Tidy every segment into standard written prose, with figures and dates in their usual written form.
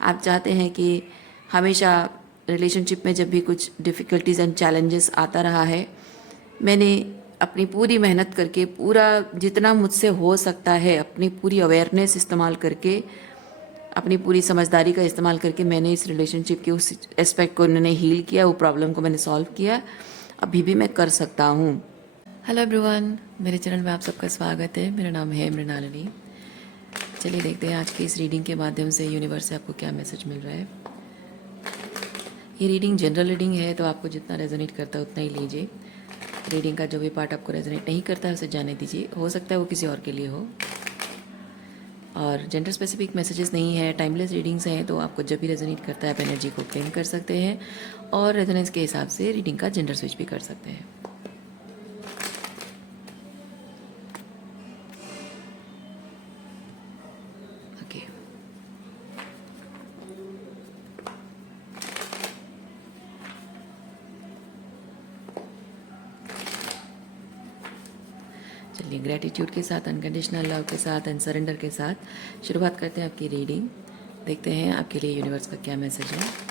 आप चाहते हैं कि हमेशा रिलेशनशिप में जब भी कुछ डिफ़िकल्टीज़ एंड चैलेंजेस आता रहा है, मैंने अपनी पूरी मेहनत करके, पूरा जितना मुझसे हो सकता है, अपनी पूरी अवेयरनेस इस्तेमाल करके, अपनी पूरी समझदारी का इस्तेमाल करके मैंने इस रिलेशनशिप के उस एस्पेक्ट को उन्होंने हील किया, वो प्रॉब्लम को मैंने सॉल्व किया। अभी भी मैं कर सकता हूँ। हेलो एवरीवन, मेरे चैनल में आप सबका स्वागत है। मेरा नाम है मृणालिनी। चलिए देखते हैं आज की इस रीडिंग के माध्यम से यूनिवर्स से आपको क्या मैसेज मिल रहा है। ये रीडिंग जनरल रीडिंग है, तो आपको जितना रेजोनेट करता है उतना ही लीजिए। रीडिंग का जो भी पार्ट आपको रेजोनेट नहीं करता है उसे जाने दीजिए, हो सकता है वो किसी और के लिए हो। और जेंडर स्पेसिफिक मैसेजेस नहीं है, टाइमलेस रीडिंग्स हैं, तो आपको जब भी रेजोनेट करता है आप एनर्जी को क्लेम कर सकते हैं और रेजोनेंस के हिसाब से रीडिंग का जेंडर स्विच भी कर सकते हैं। ओके, चलिए ग्रेटिट्यूड के साथ, अनकंडीशनल लव के साथ एंड सरेंडर के साथ शुरुआत करते हैं आपकी रीडिंग। देखते हैं आपके लिए यूनिवर्स का क्या मैसेज है।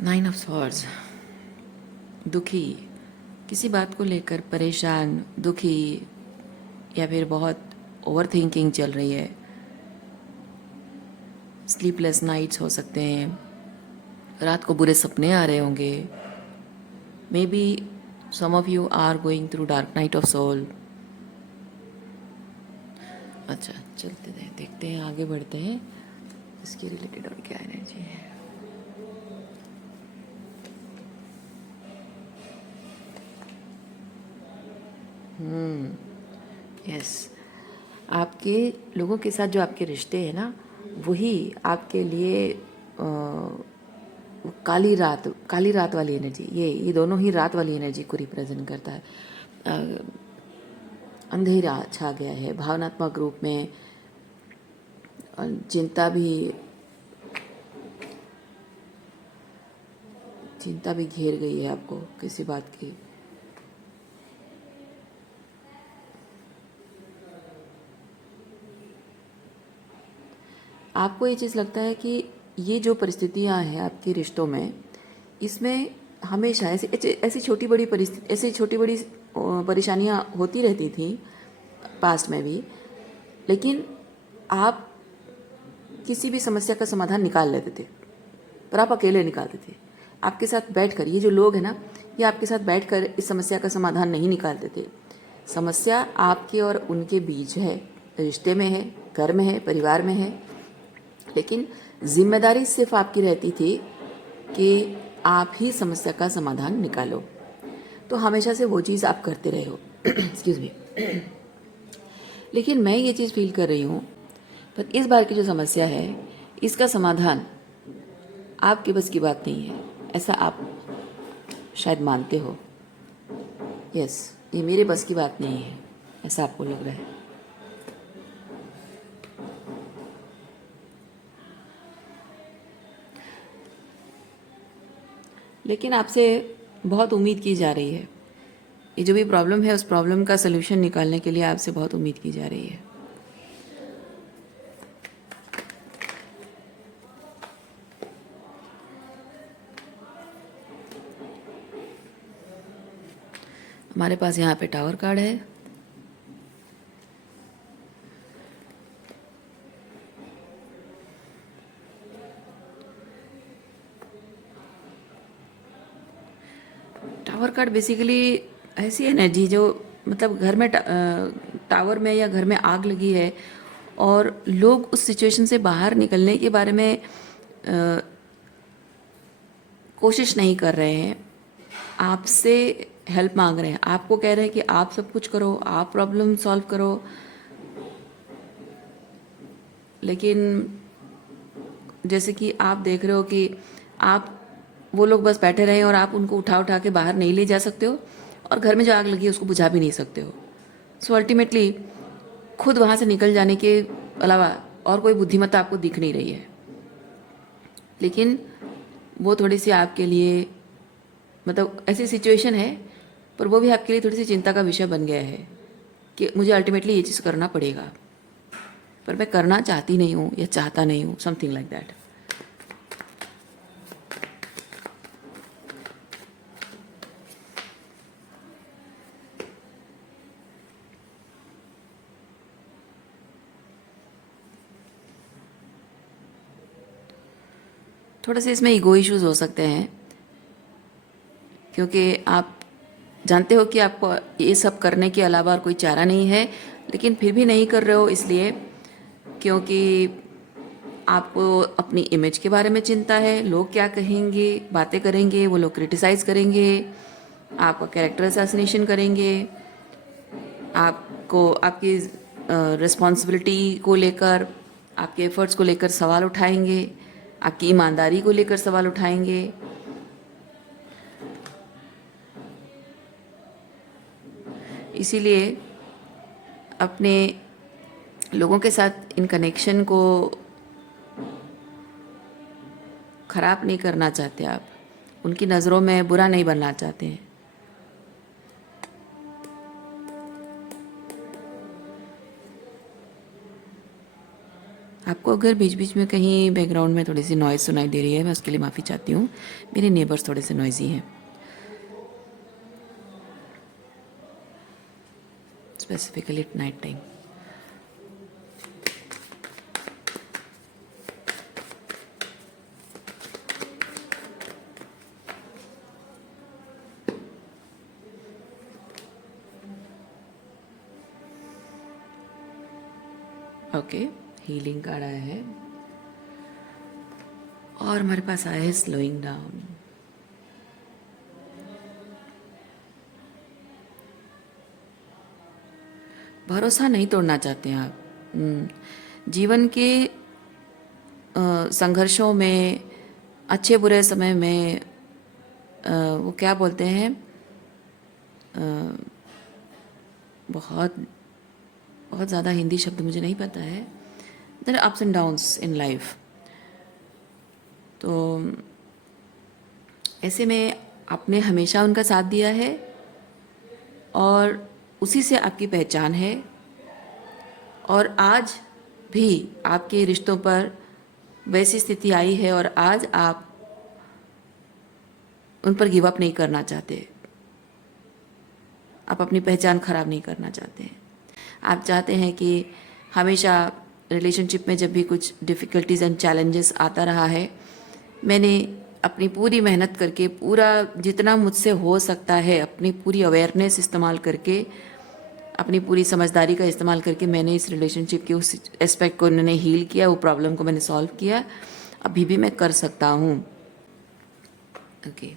नाइन ऑफ स्वॉर्ड्स, दुखी, किसी बात को लेकर परेशान, दुखी, या फिर बहुत ओवर थिंकिंग चल रही है। स्लीपलेस नाइट्स हो सकते हैं, रात को बुरे सपने आ रहे होंगे। Maybe some of you are going through dark night of soul. अच्छा, चलते हैं, देखते हैं, आगे बढ़ते हैं इसके रिलेटेड और क्या एनर्जी है। यस, आपके लोगों के साथ जो आपके रिश्ते हैं ना, वही आपके लिए काली रात वाली एनर्जी, ये दोनों ही रात वाली एनर्जी को रिप्रेजेंट करता है। अंधेरा छा गया है भावनात्मक रूप में, चिंता भी घेर गई है आपको किसी बात की। आपको ये चीज़ लगता है कि ये जो परिस्थितियां हैं आपके रिश्तों में, इसमें हमेशा ऐसी छोटी बड़ी परेशानियां होती रहती थी पास्ट में भी, लेकिन आप किसी भी समस्या का समाधान निकाल लेते थे, पर आप अकेले निकालते थे। आपके साथ बैठकर, ये जो लोग हैं ना, ये आपके साथ बैठकर इस समस्या का समाधान नहीं निकालते थे। समस्या आपके और उनके बीच है, रिश्ते में है, घर में है, परिवार में है, लेकिन जिम्मेदारी सिर्फ आपकी रहती थी कि आप ही समस्या का समाधान निकालो। तो हमेशा से वो चीज़ आप करते रहे हो। Excuse me. लेकिन मैं ये चीज़ फील कर रही हूँ, पर इस बार की जो समस्या है, इसका समाधान आपके बस की बात नहीं है, ऐसा आप शायद मानते हो। यस, ये मेरे बस की बात नहीं है, ऐसा आपको लग रहा है। लेकिन आपसे बहुत उम्मीद की जा रही है। ये जो भी प्रॉब्लम है, उस प्रॉब्लम का सलूशन निकालने के लिए आपसे बहुत उम्मीद की जा रही है। हमारे पास यहाँ पे टावर कार्ड है। टावर कार्ड बेसिकली ऐसी एनर्जी जो, मतलब घर में टावर में या घर में आग लगी है और लोग उस सिचुएशन से बाहर निकलने के बारे में कोशिश नहीं कर रहे हैं, आपसे हेल्प मांग रहे हैं, आपको कह रहे हैं कि आप सब कुछ करो, आप प्रॉब्लम सॉल्व करो। लेकिन जैसे कि आप देख रहे हो कि वो लोग बस बैठे रहे और आप उनको उठा उठा के बाहर नहीं ले जा सकते हो, और घर में जो आग लगी है उसको बुझा भी नहीं सकते हो। सो अल्टीमेटली खुद वहाँ से निकल जाने के अलावा और कोई बुद्धिमत्ता आपको दिख नहीं रही है, लेकिन वो थोड़ी सी आपके लिए, मतलब ऐसी सिचुएशन है, पर वो भी आपके लिए थोड़ी सी चिंता का विषय बन गया है कि मुझे अल्टीमेटली ये चीज़ करना पड़ेगा, पर मैं करना चाहती नहीं हूँ या चाहता नहीं हूँ, समथिंग लाइक दैट। थोड़ा सा इसमें ईगो इश्यूज हो सकते हैं, क्योंकि आप जानते हो कि आपको ये सब करने के अलावा और कोई चारा नहीं है, लेकिन फिर भी नहीं कर रहे हो, इसलिए क्योंकि आपको अपनी इमेज के बारे में चिंता है। लोग क्या कहेंगे, बातें करेंगे, वो लोग क्रिटिसाइज करेंगे, आपका कैरेक्टर असैसिनेशन करेंगे, आपको आपकी रिस्पॉन्सिबिलिटी को लेकर, आपके एफर्ट्स को लेकर सवाल उठाएंगे, आपकी ईमानदारी को लेकर सवाल उठाएंगे। इसीलिए अपने लोगों के साथ इन कनेक्शन को ख़राब नहीं करना चाहते, आप उनकी नज़रों में बुरा नहीं बनना चाहते हैं। आपको अगर बीच बीच में कहीं बैकग्राउंड में थोड़ी सी नॉइज़ सुनाई दे रही है, मैं उसके लिए माफ़ी चाहती हूँ। मेरे नेबर्स थोड़े से नॉइजी हैं, specifically at night time. Okay, healing card आया है और हमारे पास आया है स्लोइंग डाउन। भरोसा नहीं तोड़ना चाहते हैं आप। जीवन के संघर्षों में, अच्छे बुरे समय में, वो क्या बोलते हैं, बहुत बहुत ज़्यादा हिंदी शब्द मुझे नहीं पता है। There are ups and downs in life. तो ऐसे में आपने हमेशा उनका साथ दिया है और उसी से आपकी पहचान है, और आज भी आपके रिश्तों पर वैसी स्थिति आई है और आज आप उन पर गिव अप नहीं करना चाहते। आप अपनी पहचान खराब नहीं करना चाहते हैं। आप चाहते हैं कि हमेशा रिलेशनशिप में जब भी कुछ डिफ़िकल्टीज़ एंड चैलेंजेस आता रहा है, मैंने अपनी पूरी मेहनत करके, पूरा जितना मुझसे हो सकता है, अपनी पूरी अवेयरनेस इस्तेमाल करके, अपनी पूरी समझदारी का इस्तेमाल करके मैंने इस रिलेशनशिप के उस एस्पेक्ट को मैंने हील किया, वो प्रॉब्लम को मैंने सॉल्व किया। अभी भी मैं कर सकता हूँ। ओके,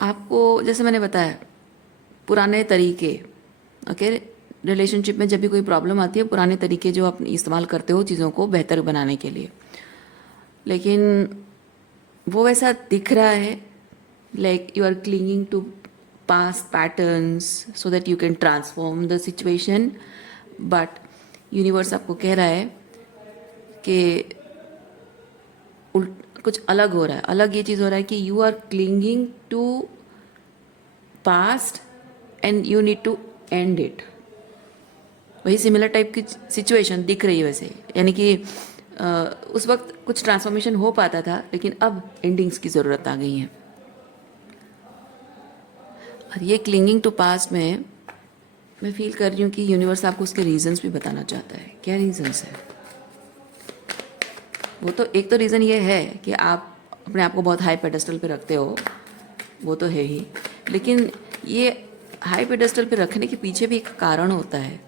आपको जैसे मैंने बताया, पुराने तरीके, ओके, रिलेशनशिप में जब भी कोई प्रॉब्लम आती है, पुराने तरीके जो आप इस्तेमाल करते हो चीज़ों को बेहतर बनाने के लिए, लेकिन वो वैसा दिख रहा है, like you are clinging to past patterns so that you can transform the situation, but universe आपको कह रहा है कि कुछ अलग हो रहा है। अलग ये चीज़ हो रहा है कि you are clinging to past and you need to end it. वही सिमिलर टाइप की सिचुएशन दिख रही है वैसे, यानी कि उस वक्त कुछ ट्रांसफॉर्मेशन हो पाता था, लेकिन अब एंडिंग्स की ज़रूरत आ गई है। और ये क्लिंगिंग टू पास्ट में मैं फील कर रही हूँ कि यूनिवर्स आपको उसके रीजंस भी बताना चाहता है। क्या रीजंस है? वो तो एक तो रीज़न ये है कि आप अपने आप को बहुत हाई पेडेस्टल पे रखते हो, वो तो है ही, लेकिन ये हाई पेडेस्टल पे रखने के पीछे भी एक कारण होता है।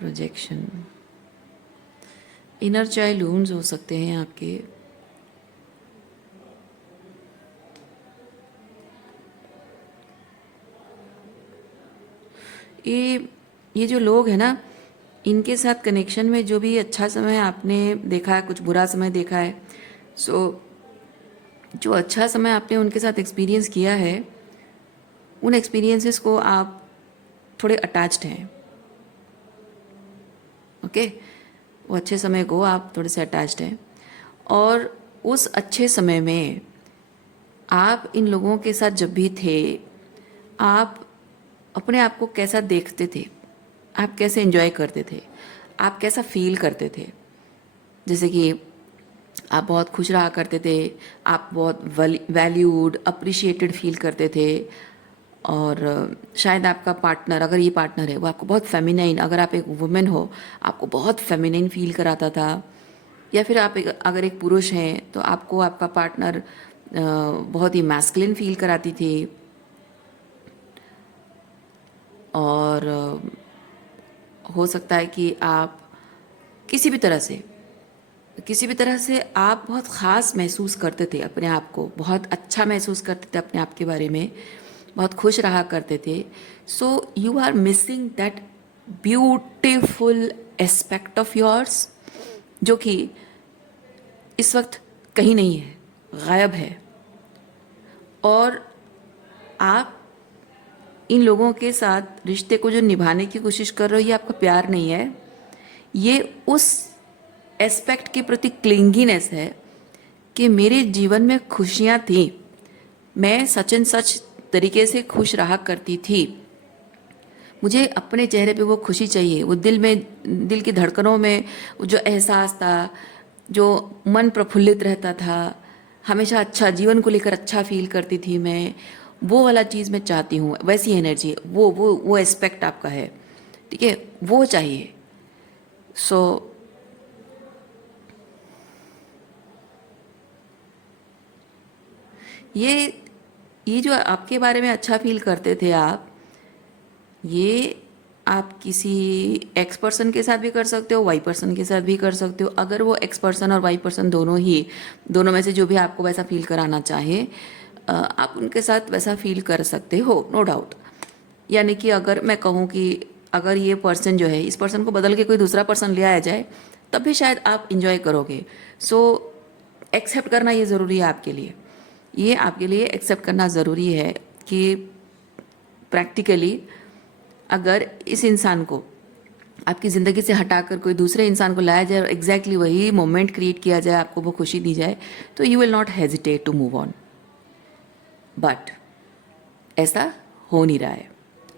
प्रोजेक्शन, इनर चाइल्ड वुंड्स हो सकते हैं आपके। ये जो लोग हैं ना, इनके साथ कनेक्शन में जो भी अच्छा समय आपने देखा है, कुछ बुरा समय देखा है, सो जो अच्छा समय आपने उनके साथ एक्सपीरियंस किया है, उन एक्सपीरियंसेस को आप थोड़े अटैच्ड हैं। ओके, वो अच्छे समय को आप थोड़े से अटैच्ड हैं, और उस अच्छे समय में आप इन लोगों के साथ जब भी थे, आप अपने आप को कैसा देखते थे, आप कैसे एंजॉय करते थे, आप कैसा फील करते थे। जैसे कि आप बहुत खुश रहा करते थे, आप बहुत वैल्यूड, अप्रिशिएटेड फील करते थे, और शायद आपका पार्टनर, अगर ये पार्टनर है, वो आपको बहुत फेमिनाइन, अगर आप एक वुमेन हो, आपको बहुत फेमिनाइन फील कराता था। या फिर आप अगर एक पुरुष हैं तो आपको आपका पार्टनर बहुत ही मैस्कुलिन फील कराती थी। और हो सकता है कि आप किसी भी तरह से आप बहुत ख़ास महसूस करते थे अपने आप को, बहुत अच्छा महसूस करते थे अपने आप के बारे में, बहुत खुश रहा करते थे। So you are missing that beautiful aspect of yours, जो कि इस वक्त कहीं नहीं है, गायब है। और आप इन लोगों के साथ रिश्ते को जो निभाने की कोशिश कर रहे हो, ये आपका प्यार नहीं है, ये उस एस्पेक्ट के प्रति क्लिंगीनेस है कि मेरे जीवन में खुशियाँ थी, मैं सच एंड सच तरीके से खुश रहा करती थी, मुझे अपने चेहरे पे वो खुशी चाहिए, वो दिल की धड़कनों में वो जो एहसास था, जो मन प्रफुल्लित रहता था, हमेशा अच्छा, जीवन को लेकर अच्छा फील करती थी मैं, वो वाला चीज़ मैं चाहती हूँ, वैसी एनर्जी, वो एस्पेक्ट आपका है, ठीक है, वो चाहिए। सो ये जो आपके बारे में अच्छा फील करते थे आप, ये आप किसी एक्स पर्सन के साथ भी कर सकते हो, वाई पर्सन के साथ भी कर सकते हो। अगर वो एक्स पर्सन और वाई पर्सन दोनों में से जो भी आपको वैसा फील कराना चाहे, आप उनके साथ वैसा फील कर सकते हो, नो डाउट। यानी कि अगर मैं कहूँ कि अगर ये पर्सन जो है, इस पर्सन को बदल के कोई दूसरा पर्सन ले आया जाए, तब भी शायद आप इंजॉय करोगे। सो एक्सेप्ट करना ये ज़रूरी है आपके लिए, ये आपके लिए एक्सेप्ट करना ज़रूरी है कि प्रैक्टिकली अगर इस इंसान को आपकी ज़िंदगी से हटाकर कोई दूसरे इंसान को लाया जाए और एग्जैक्टली वही मोमेंट क्रिएट किया जाए, आपको वो खुशी दी जाए, तो you will not hesitate to move on. But ऐसा हो नहीं रहा है,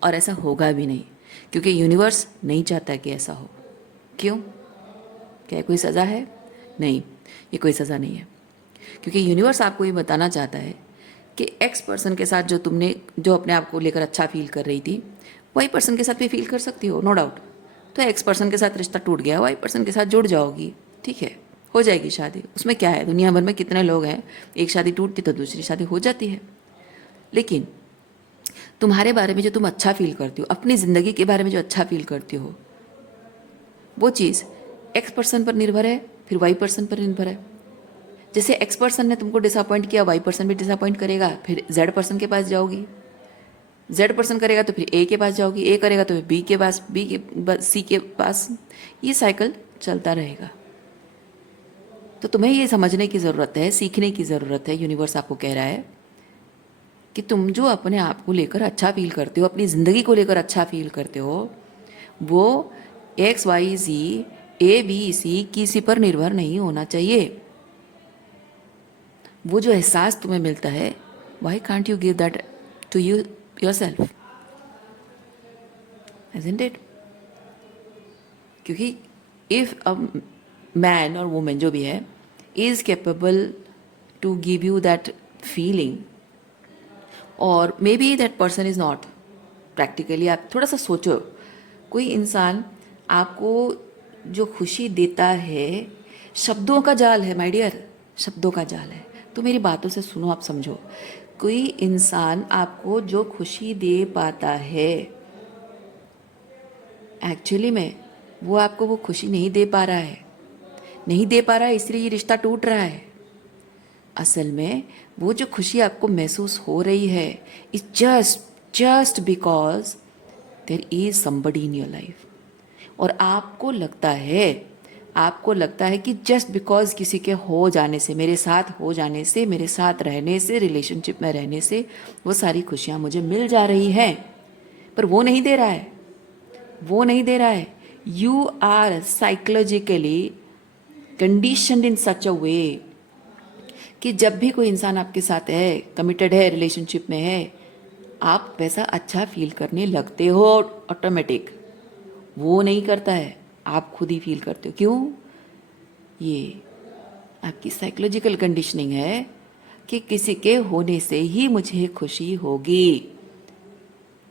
और ऐसा होगा भी नहीं, क्योंकि यूनिवर्स नहीं चाहता कि ऐसा हो। क्यों? क्या कोई सज़ा है? नहीं, ये कोई सज़ा नहीं है, क्योंकि यूनिवर्स आपको ये बताना चाहता है कि एक्स पर्सन के साथ जो अपने आप को लेकर अच्छा फील कर रही थी, वाई पर्सन के साथ भी फील कर सकती हो, नो डाउट। तो एक्स पर्सन के साथ रिश्ता टूट गया, वाई पर्सन के साथ जुड़ जाओगी, ठीक है, हो जाएगी शादी, उसमें क्या है, दुनिया भर में कितने लोग हैं, एक शादी टूटती तो दूसरी शादी हो जाती है। लेकिन तुम्हारे बारे में जो तुम अच्छा फील करती हो, अपनी ज़िंदगी के बारे में जो अच्छा फील करती हो, वो चीज़ एक्स पर्सन पर निर्भर है, फिर वाई पर्सन पर निर्भर है। जैसे एक्स पर्सन ने तुमको डिसअपॉइंट किया, वाई पर्सन भी डिसअपॉइंट करेगा, फिर जेड पर्सन के पास जाओगी, जेड पर्सन करेगा तो फिर ए के पास जाओगी, ए करेगा तो फिर बी के पास, सी के पास, ये साइकिल चलता रहेगा। तो तुम्हें ये समझने की ज़रूरत है, सीखने की ज़रूरत है। यूनिवर्स आपको कह रहा है कि तुम जो अपने आप को लेकर अच्छा फील करते हो, अपनी ज़िंदगी को लेकर अच्छा फील करते हो, वो X Y Z A B C किसी पर निर्भर नहीं होना चाहिए। वो जो एहसास तुम्हें मिलता है, why can't you give that to you yourself, isn't it? क्योंकि इफ़ अ मैन और वुमेन जो भी है is capable to give you that feeling, और maybe that person is not, practically आप थोड़ा सा सोचो, कोई इंसान आपको जो खुशी देता है, शब्दों का जाल है माय डियर, शब्दों का जाल है। तो मेरी बातों से सुनो, आप समझो, कोई इंसान आपको जो खुशी दे पाता है, एक्चुअली में वो आपको वो खुशी नहीं दे पा रहा है, नहीं दे पा रहा है, इसलिए ये रिश्ता टूट रहा है। असल में वो जो खुशी आपको महसूस हो रही है is just because there is somebody in your life. और आपको लगता है कि जस्ट बिकॉज किसी के हो जाने से, मेरे साथ हो जाने से, मेरे साथ रहने से, रिलेशनशिप में रहने से वो सारी खुशियाँ मुझे मिल जा रही हैं, पर वो नहीं दे रहा है, वो नहीं दे रहा है। यू आर साइकोलॉजिकली कंडीशनड इन सच अ वे कि जब भी कोई इंसान आपके साथ है, कमिटेड है, रिलेशनशिप में है, आप वैसा अच्छा फील करने लगते हो ऑटोमेटिक। वो नहीं करता है, आप खुद ही फील करते हो। क्यों? ये आपकी साइकोलॉजिकल कंडीशनिंग है कि किसी के होने से ही मुझे खुशी होगी,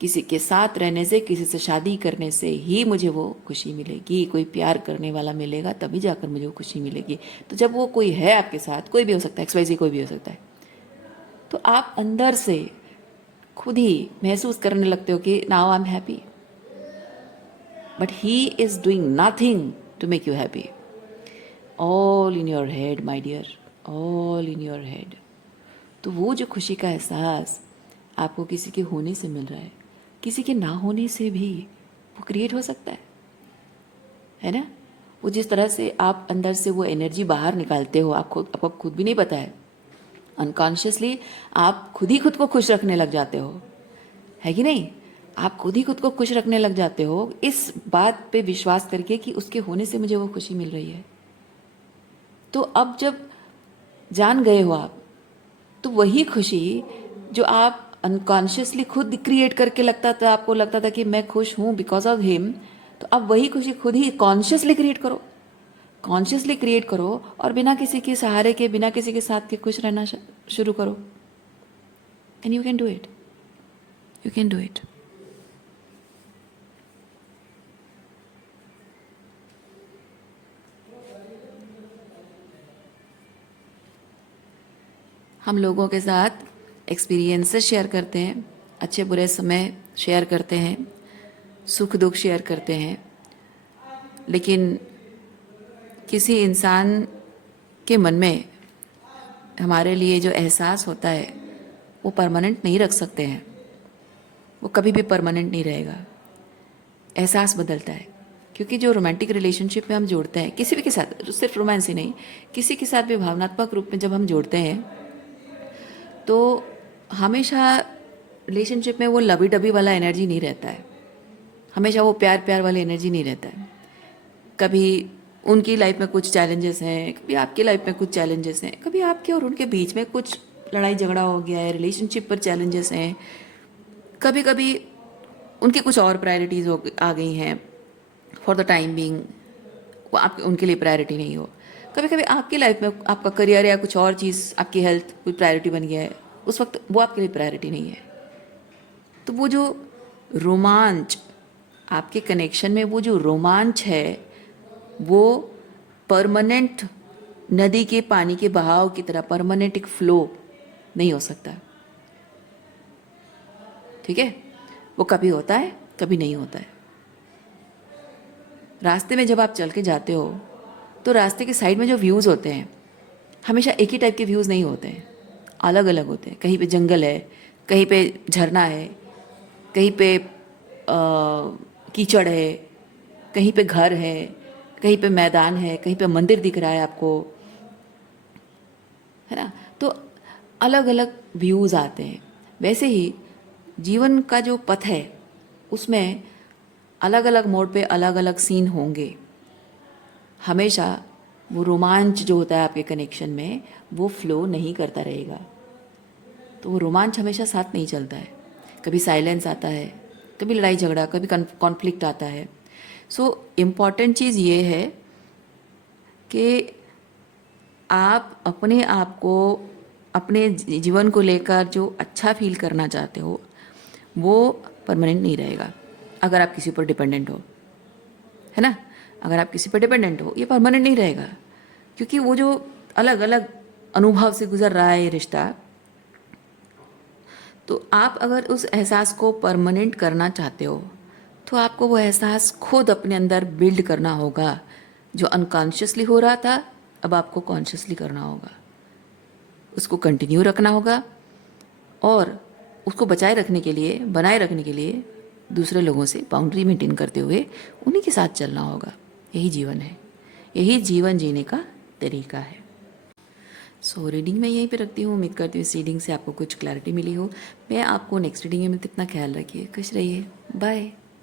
किसी के साथ रहने से, किसी से शादी करने से ही मुझे वो खुशी मिलेगी, कोई प्यार करने वाला मिलेगा तभी जाकर मुझे वो खुशी मिलेगी। तो जब वो कोई है आपके साथ, कोई भी हो सकता है, XYZ कोई भी हो सकता है, तो आप अंदर से खुद ही महसूस करने लगते हो कि now I am happy, but he is doing nothing to make you happy. All in your head my dear, all in your head. तो वो जो खुशी का एहसास आपको किसी के होने से मिल रहा है, किसी के ना होने से भी वो क्रिएट हो सकता है ना। वो जिस तरह से आप अंदर से वो एनर्जी बाहर निकालते हो, आपको खुद भी नहीं पता है, अनकॉन्शियसली आप खुद ही खुद को खुश रखने लग जाते हो, है कि नहीं? आप खुद ही खुद को खुश रखने लग जाते हो इस बात पे विश्वास करके कि उसके होने से मुझे वो खुशी मिल रही है। तो अब जब जान गए हो आप, तो वही खुशी जो आप अनकॉन्शियसली खुद क्रिएट करके आपको लगता था कि मैं खुश हूँ बिकॉज ऑफ हिम, तो अब वही खुशी खुद ही कॉन्शियसली क्रिएट करो, कॉन्शियसली क्रिएट करो और बिना किसी के सहारे के, बिना किसी के साथ के खुश रहना शुरू करो। And you can do it, you can do it. हम लोगों के साथ एक्सपीरियंसेस शेयर करते हैं, अच्छे बुरे समय शेयर करते हैं, सुख दुख शेयर करते हैं, लेकिन किसी इंसान के मन में हमारे लिए जो एहसास होता है वो परमानेंट नहीं रख सकते हैं, वो कभी भी परमानेंट नहीं रहेगा। एहसास बदलता है, क्योंकि जो रोमांटिक रिलेशनशिप में हम जोड़ते हैं किसी भी के साथ, सिर्फ रोमांस ही नहीं, किसी के साथ भी भावनात्मक रूप में जब हम जोड़ते हैं तो हमेशा रिलेशनशिप में वो लबी डबी वाला एनर्जी नहीं रहता है, हमेशा वो प्यार प्यार वाली एनर्जी नहीं रहता है। कभी उनकी लाइफ में कुछ चैलेंजेस हैं, कभी आपकी लाइफ में कुछ चैलेंजेस हैं, कभी आपके और उनके बीच में कुछ लड़ाई झगड़ा हो गया है, रिलेशनशिप पर चैलेंजेस हैं, कभी कभी उनकी कुछ और प्रायोरिटीज़ आ गई हैं, फॉर द टाइम बीइंग वो आप उनके लिए प्रायोरिटी नहीं हो। कभी कभी आपकी लाइफ में आपका करियर या कुछ और चीज़, आपकी हेल्थ कोई प्रायोरिटी बन गया है, उस वक्त वो आपके लिए प्रायोरिटी नहीं है। तो वो जो रोमांच आपके कनेक्शन में, वो जो रोमांच है वो परमानेंट नदी के पानी के बहाव की तरह परमानेंट एक फ्लो नहीं हो सकता, ठीक है? वो कभी होता है, कभी नहीं होता है। रास्ते में जब आप चल के जाते हो तो रास्ते के साइड में जो व्यूज़ होते हैं हमेशा एक ही टाइप के व्यूज़ नहीं होते हैं, अलग अलग होते हैं। कहीं पे जंगल है, कहीं पे झरना है, कहीं पे कीचड़ है, कहीं पे घर है, कहीं पे मैदान है, कहीं पे मंदिर दिख रहा है आपको, है ना? तो अलग अलग व्यूज़ आते हैं। वैसे ही जीवन का जो पथ है उसमें अलग अलग मोड़ पे अलग अलग सीन होंगे। हमेशा वो रोमांच जो होता है आपके कनेक्शन में वो फ्लो नहीं करता रहेगा, तो वो रोमांच हमेशा साथ नहीं चलता है। कभी साइलेंस आता है, कभी लड़ाई झगड़ा, कभी कॉन्फ्लिक्ट आता है। सो इम्पॉर्टेंट चीज़ ये है कि आप अपने आप को, अपने जीवन को लेकर जो अच्छा फील करना चाहते हो वो परमानेंट नहीं रहेगा अगर आप किसी पर डिपेंडेंट हो, है ना? अगर आप किसी पर डिपेंडेंट हो ये परमानेंट नहीं रहेगा, क्योंकि वो जो अलग अलग अनुभव से गुजर रहा है ये रिश्ता। तो आप अगर उस एहसास को परमानेंट करना चाहते हो तो आपको वो एहसास खुद अपने अंदर बिल्ड करना होगा। जो अनकॉन्शियसली हो रहा था, अब आपको कॉन्शियसली करना होगा, उसको कंटिन्यू रखना होगा और उसको बचाए रखने के लिए, बनाए रखने के लिए दूसरे लोगों से बाउंड्री मेंटेन करते हुए उन्हीं के साथ चलना होगा। यही जीवन है, यही जीवन जीने का तरीका है। सो रीडिंग मैं यहीं पे रखती हूँ। उम्मीद करती हूँ इस रीडिंग से आपको कुछ क्लैरिटी मिली हो। मैं आपको नेक्स्ट रीडिंग में मिलती, इतना ख्याल रखिए, खुश रहिए, बाय।